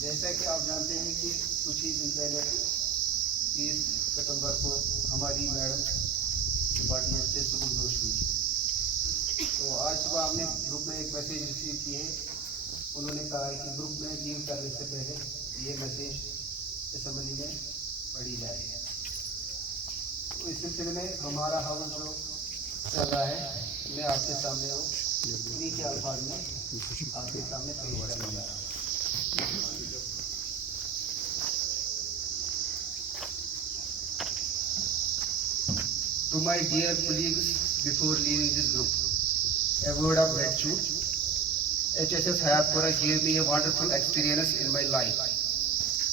जैसा कि आप जानते हैं कि कुछ ही दिन पहले 30 सितंबर को हमारी मैडम डिपार्टमेंट से सुगमदोष हुई। तो आज सुबह हमने ग्रुप में एक मैसेज रिसीव की है। उन्होंने कहा है कि ग्रुप में लीव करने से पहले ये मैसेज असेंबली में पढ़ी जाए। तो इस सिलसिले में हमारा हाउस जो चल रहा है, मैं आपके सामने वो उन्हीं के अल्फाज में आपके सामने पेश करने जा रहा हूँ। To my dear colleagues, before leaving this group, a word of gratitude. HSS Hayatpura gave me a wonderful experience in my life.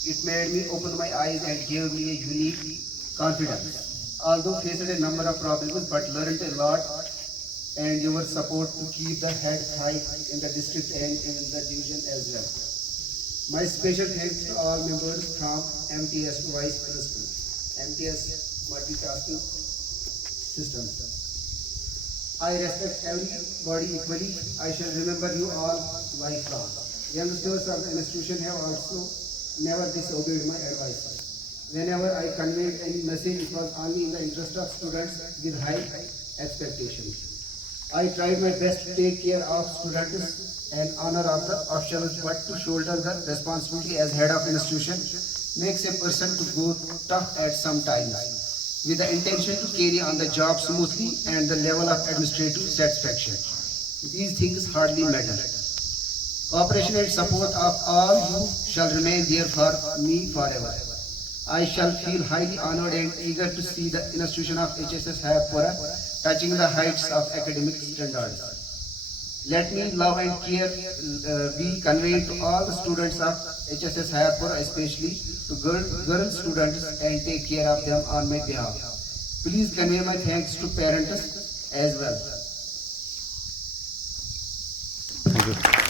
It made me open my eyes and gave me a unique confidence. Although faced a number of problems, but learned a lot, and your support to keep the head high in the district and in the division as well. My special thanks to all members from MTS to Vice Principal, MTS Multitasking Systems. I respect everybody equally. I shall remember you all lifelong. Youngsters of the institution have also never disobeyed my advice. Whenever I conveyed any message, it was only in the interest of students with high expectations. I tried my best to take care of students and honor of the officials, but to shoulder the responsibility as head of an institution makes a person to go tough at some times, with the intention to carry on the job smoothly and the level of administrative satisfaction. These things hardly matter. Cooperation and support of all you shall remain there for me forever. I shall feel highly honored and eager to see the institution of HSS Hayatpura touching the heights of academic standards. Let me love and care be conveyed to all the students of HSS Hayatpura, especially to girl students, and take care of them on my behalf. Please convey my thanks to parents as well. Thank you.